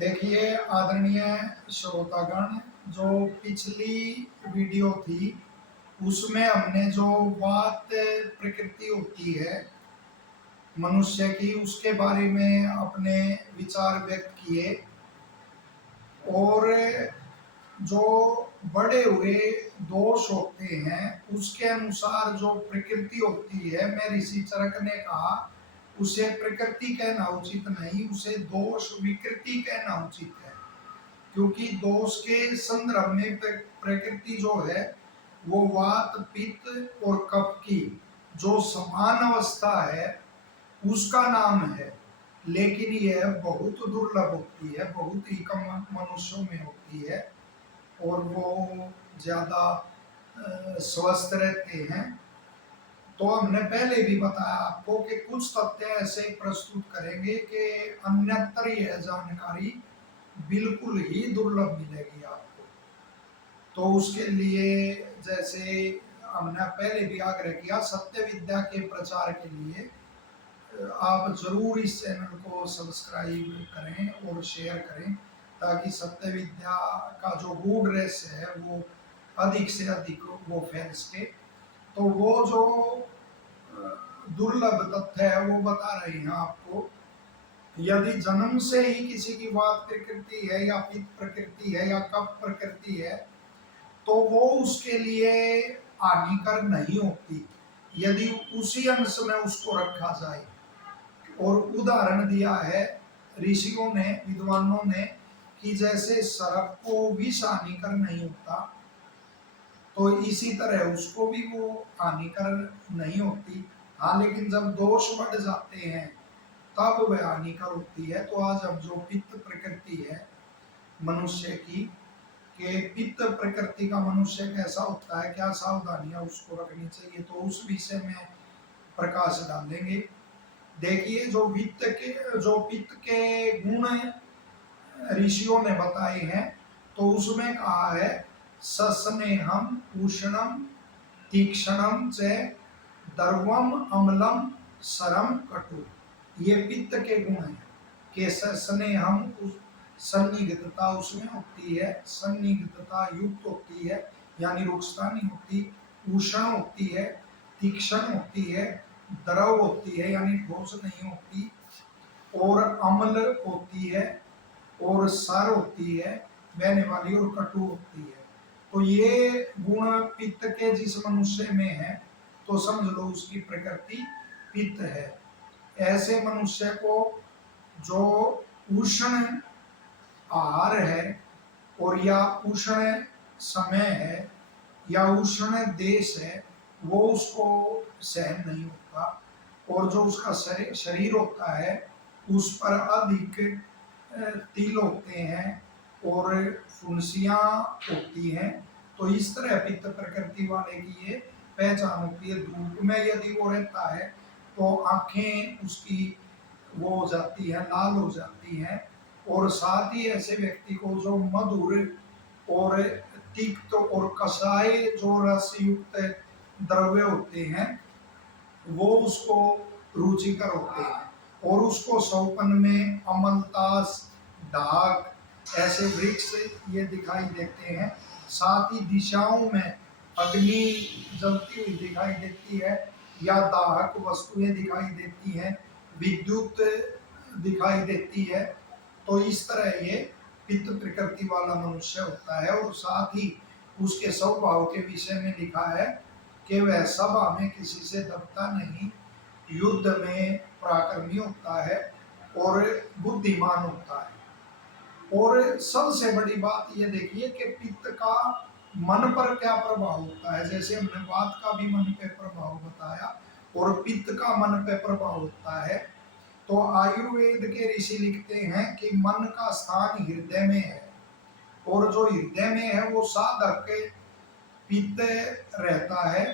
देखिए आदरणीय श्रोतागण, जो पिछली वीडियो थी उसमें हमने जो बात प्रकृति होती है मनुष्य की उसके बारे में अपने विचार व्यक्त किए। और जो बड़े हुए दोष होते हैं उसके अनुसार जो प्रकृति होती है, मैं ऋषि चरक ने कहा उसे प्रकृति कहना उचित नहीं, उसे दोष विकृति कहना उचित है। क्योंकि दोष के संदर्भ में प्रकृति जो है वो वात पित्त और कफ की जो समान अवस्था है उसका नाम है। लेकिन यह बहुत दुर्लभ होती है, बहुत ही कम मनुष्यों में होती है और वो ज्यादा स्वस्थ रहते हैं। तो हमने पहले भी बताया आपको कि कुछ तथ्य ऐसे प्रस्तुत करेंगे कि अन्यत्र यह जानकारी बिल्कुल ही दुर्लभ मिलेगी आपको। तो उसके लिए जैसे हमने पहले भी आग्रह किया, सत्य विद्या के प्रचार के लिए आप जरूर इस चैनल को सब्सक्राइब करें और शेयर करें, ताकि सत्य विद्या का जो गूढ़ रहस्य है वो अधिक से अधिक वो फैल सके। तो वो जो दुर्लभ तथ्य है वो बता रहे हैं आपको। यदि जन्म से ही किसी की वात प्रकृति है या पित्त प्रकृति है या कफ प्रकृति है तो वो उसके लिए हानिकर नहीं होती, यदि उसी अंश में उसको रखा जाए। और उदाहरण दिया है ऋषियों ने, विद्वानों ने, कि जैसे सर्प को विष हानिकर नहीं होता तो इसी तरह उसको भी वो हानिकर नहीं होती। हाँ, लेकिन जब दोष बढ़ जाते हैं तब वह हानिकर होती है। तो आज हम जो पित्त प्रकृति है मनुष्य की, कि पित्त प्रकृति का मनुष्य कैसा होता है, क्या सावधानियां उसको रखनी चाहिए, तो उस विषय में प्रकाश डालेंगे। देखिए जो पित्त के गुण ऋषियों ने बताए हैं तो उसमें कहा है सस्नेहम उष्णम तीक्ष्णम च दर्वम अम्लम सरम कटु। ये पित्त के गुण हैं कि स्नेहम सन्निग्धता उसमें होती है, सन्निग्धता युक्त होती है यानी रुक्षता नहीं होती, उष्ण होती है, तीक्ष्ण होती है, द्रव होती है यानी ठोस नहीं होती, और अम्ल होती है, और सर होती है बहने वाली, और कटु होती है। तो ये गुण पित्त के जिस मनुष्य में है तो समझ लो उसकी प्रकृति पित्त है। ऐसे मनुष्य को जो उष्ण आहार है और या उष्ण समय है या उष्ण देश है वो उसको सहन नहीं होता, और जो उसका शरीर होता है उस पर अधिक तिल होते हैं और फुंसियां होती हैं। तो इस तरह पित्त प्रकृति वाले की ये पहचान होती है। धूप में यदि वो रहता है तो आंखें उसकी वो हो जाती है, लाल हो जाती हैं। और साथ ही ऐसे व्यक्ति को जो मधुर और तिक्त और कषाय जो रस युक्त द्रव्य होते हैं वो उसको रुचिकर होते हैं, और उसको सौपन में अमलतास डाक ऐसे वृक्ष ये दिखाई देते हैं। साथ ही दिशाओं में अग्नि जलती हुई दिखाई देती है या दाहक वस्तुएं दिखाई देती हैं, विद्युत दिखाई देती है। तो इस तरह ये पित्त प्रकृति वाला मनुष्य होता है। और साथ ही उसके स्वभाव के विषय में लिखा है कि वह सभा में किसी से दबता नहीं, युद्ध में पराक्रमी होता है और बुद्धिमान होता है। और सबसे बड़ी बात ये देखिए कि पित्त का मन पर क्या प्रभाव होता है। जैसे हमने वात का भी मन पे प्रभाव बताया और पित्त का मन पे प्रभाव होता है। तो आयुर्वेद के ऋषि लिखते हैं कि मन का स्थान हृदय में है, और जो हृदय में है वो साधक पित्त रहता है,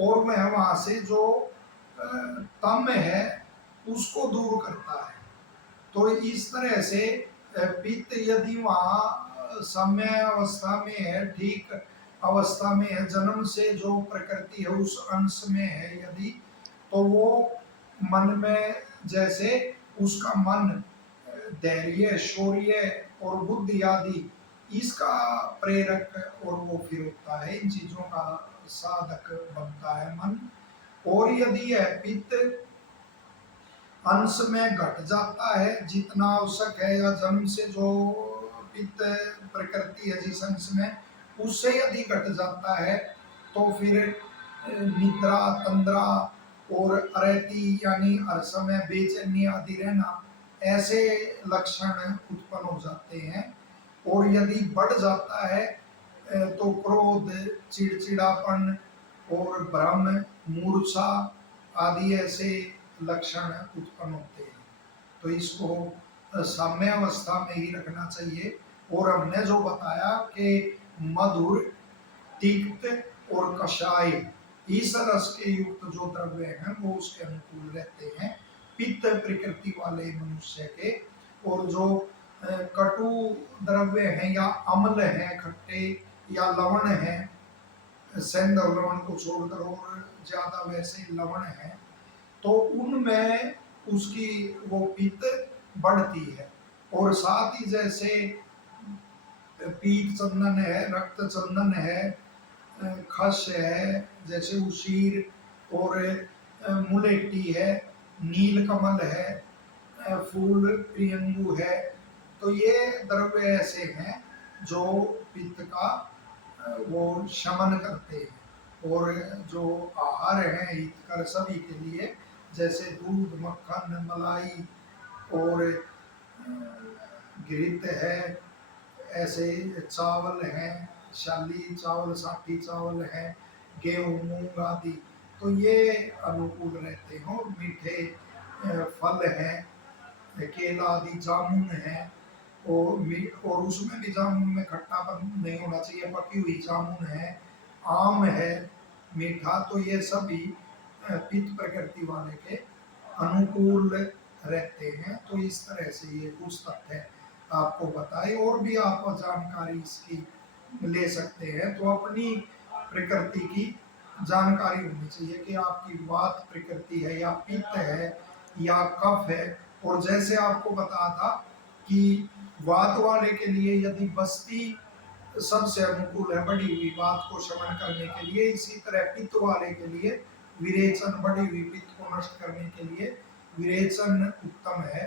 और वह वहां से जो तम है उसको दूर करता है। तो इस तरह से पित्त यदि वहाँ साम्य अवस्था में है, ठीक अवस्था में है, जन्म से जो प्रकृति है उस अंश में है यदि, तो वो मन में जैसे उसका मन धैर्य, शौर्य और बुद्धि आदि इसका प्रेरक और वो फिर होता है, इन चीजों का साधक बनता है मन। और यदि यह पित्त अंश में घट जाता है जितना आवश्यक है, या जन्म से जो पित्त प्रकृति है जिस अंश में, उससे यदि घट जाता है तो फिर निद्रा, तंद्रा और अरैती यानी हर समय बेचैनी आदि रहना, ऐसे लक्षण उत्पन्न हो जाते हैं। और यदि बढ़ जाता है तो क्रोध, चिड़चिड़ापन और भ्रम, मूर्छा आदि ऐसे लक्षण उत्पन्न होते हैं। तो इसको साम्य अवस्था में ही रखना चाहिए। और हमने जो बताया कि मधुर, तिक्त और कषाय इस रस के युक्त जो द्रव्य हैं वो उसके अनुकूल रहते हैं पित्त प्रकृति वाले मनुष्य के। और जो कटु द्रव्य हैं या अम्ल हैं, खट्टे या लवण हैं, सेंध और लवण को छोड़कर और ज्यादा वैसे लवण हैं, तो उनमें उसकी वो पित्त बढ़ती है। और साथ ही जैसे पीत चंदन है, रक्त चंदन है, खस है, जैसे उसीर और मुलेठी है, नील कमल है, फूल प्रियंगु है, तो ये द्रव्य ऐसे हैं जो पित्त का वो शमन करते हैं। और जो आहार हैं हितकर सभी के लिए, जैसे दूध, मक्खन, मलाई और घृत है, ऐसे चावल हैं, शाली चावल, साठी चावल है, गेहूं, मूंग आदि, तो ये अनुकूल रहते हैं। और मीठे फल हैं, केला आदि, जामुन है, और उसमें भी जामुन में खट्टापन नहीं होना चाहिए, पकी हुई जामुन है, आम है मीठा, तो ये सभी पित्त प्रकृति वाले के अनुकूल रहते हैं। तो इस तरह से ये कुछ तथ्य आपको बताए। और भी आप जानकारी इसकी ले सकते हैं, तो अपनी प्रकृति की जानकारी होनी चाहिए कि आपकी वात प्रकृति है या पित्त है या कफ है। और जैसे आपको बताया था कि वात वाले के लिए यदि बस्ती सबसे अनुकूल है बढ़ी हुई वात को शमन करने के लिए, इसी तरह पित्त वाले के लिए विरेचन, बढ़ी हुई पित्त को नष्ट करने के लिए विरेचन उत्तम है,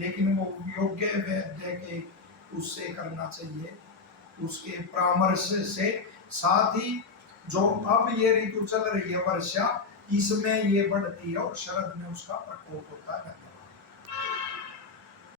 लेकिन वो योग्य वैद्य के उससे करना चाहिए, उसके परामर्श से। साथ ही जो अब ये ऋतु चल रही है वर्षा, इसमें ये बढ़ती है और शरद में उसका प्रकोप होता है।